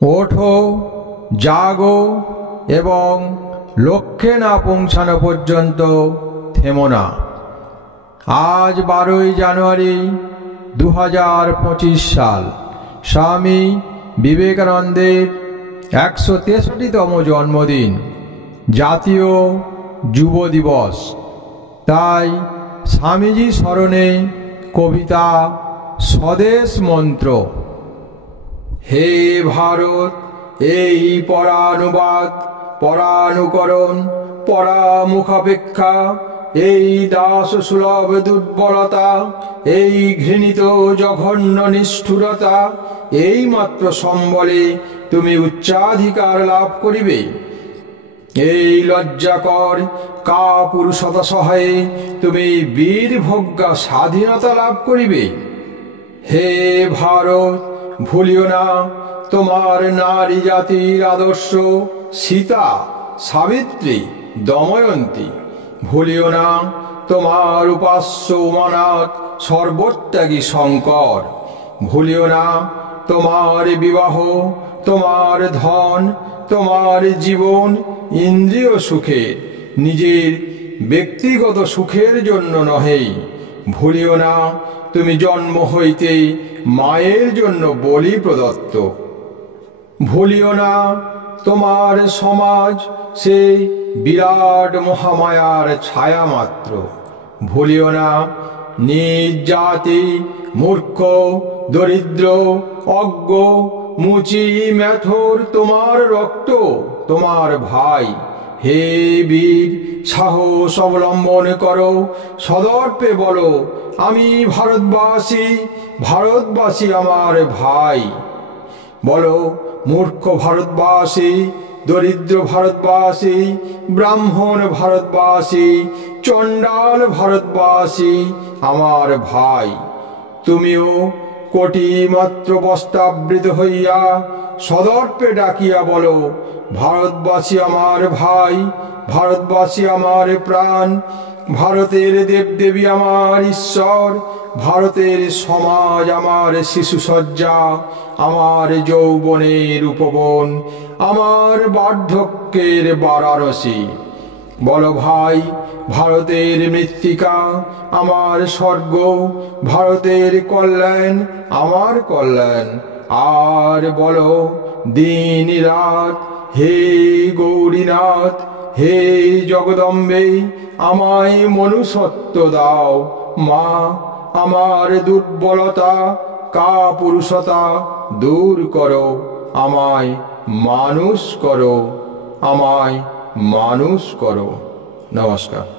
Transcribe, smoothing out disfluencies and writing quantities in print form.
ওঠো, জাগো এবং লক্ষ্যে না পৌঁছানো পর্যন্ত থেমো না। আজ 12ই জানুয়ারি 2025 সাল, স্বামী বিবেকানন্দের 163তম জন্মদিন, জাতীয় যুব দিবস। তাই স্বামীজি স্মরণে কবিতা স্বদেশ মন্ত্র। হে ভারত, এই পরানুবাদ, পরানুকরণ, পরামুখাপেক্ষা, এই দাস সুলভ দুর্বলতা, এই ঘৃণিত জঘন্য নিষ্ঠুরতা, এই মাত্র সম্বলে তুমি উচ্চাধিকার লাভ করিবে। এই লজ্জাকর কাপুরুষতা সহায়ে তুমি বীরভোগ্যা স্বাধীনতা লাভ করিবে। হে ভারত, ভুলিও না তোমার নারী জাতির আদর্শ সীতা, সাবিত্রী, দময়ন্তী। ভুলিও না তোমার উপাস্য উমানাথ, সর্বত্যাগী শঙ্কর। ভুলিও না তোমার বিবাহ, তোমার ধন, তোমার জীবন ইন্দ্রিয় সুখের, নিজের ব্যক্তিগত সুখের জন্য নহে। ভুলিও না তুমি জন্ম হইতে মায়ের জন্য বলি প্রদত্ত। ভুলিও না তোমার সমাজ সেই বিরাট মহামায়ার ছায়া মাত্র। ভুলিও না নিজ জাতি মূর্খ, দরিদ্র, অজ্ঞ, মুচি, মেথর তোমার রক্ত, তোমার ভাই। হে বীর, সাহস অবলম্বন করো, সদর্পে বলো, আমি ভারতবাসী, ভারতবাসী আমার ভাই। বলো, মূর্খ ভারতবাসী, দরিদ্র ভারতবাসী, ব্রাহ্মণ ভারতবাসী, চণ্ডাল ভারতবাসী আমার ভাই। তুমিও কোটি মাত্র বস্ত্রাবৃত হইয়া সদর্পে ডাকিয়া বলো, ভারতবাসী আমার ভাই, ভারতবাসী আমার প্রাণ, ভারতের দেবদেবী আমার ঈশ্বর, ভারতের সমাজ আমার শিশুসজ্জা, আমার যৌবনের উপবন, আমার বার্ধক্যের বারাণসী। বলো ভাই, ভারতের মৃত্তিকা আমার স্বর্গ, ভারতের কল্যাণ আমার কল্যাণ। আর বলো দিন রাত, হে গৌরীনাথ, হে জগদম্বে, আমায় মনুষ্যত্ব দাও মা। আমার দুর্বলতা, কাপুরুষতা দূর করো, আমায় মানুষ করো, আমায় মানুষ করো। নমস্কার।